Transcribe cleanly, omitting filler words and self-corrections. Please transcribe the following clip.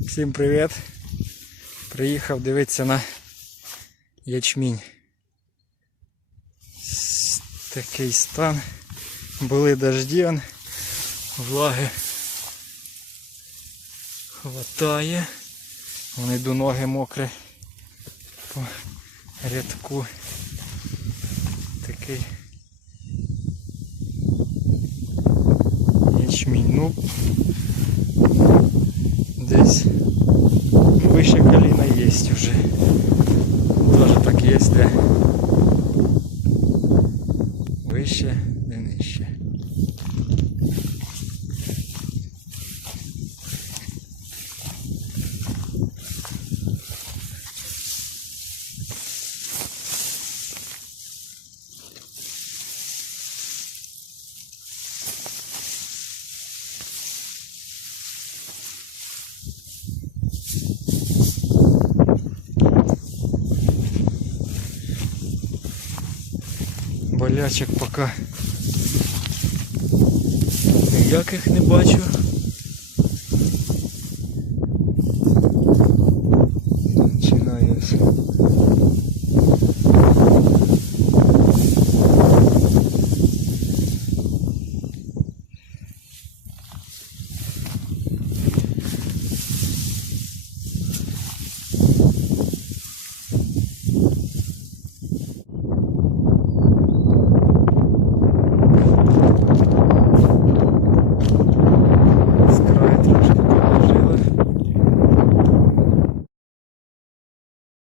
Всім привіт! Приїхав дивитися на ячмінь. Такий стан. Були дожді, влаги хватає. Вон йду, ноги мокрі по рядку. Такий ячмінь. Ну, десь вище коліна є вже. Тоже так є, де вище, де нижче. Болячок поки ніяких не бачу.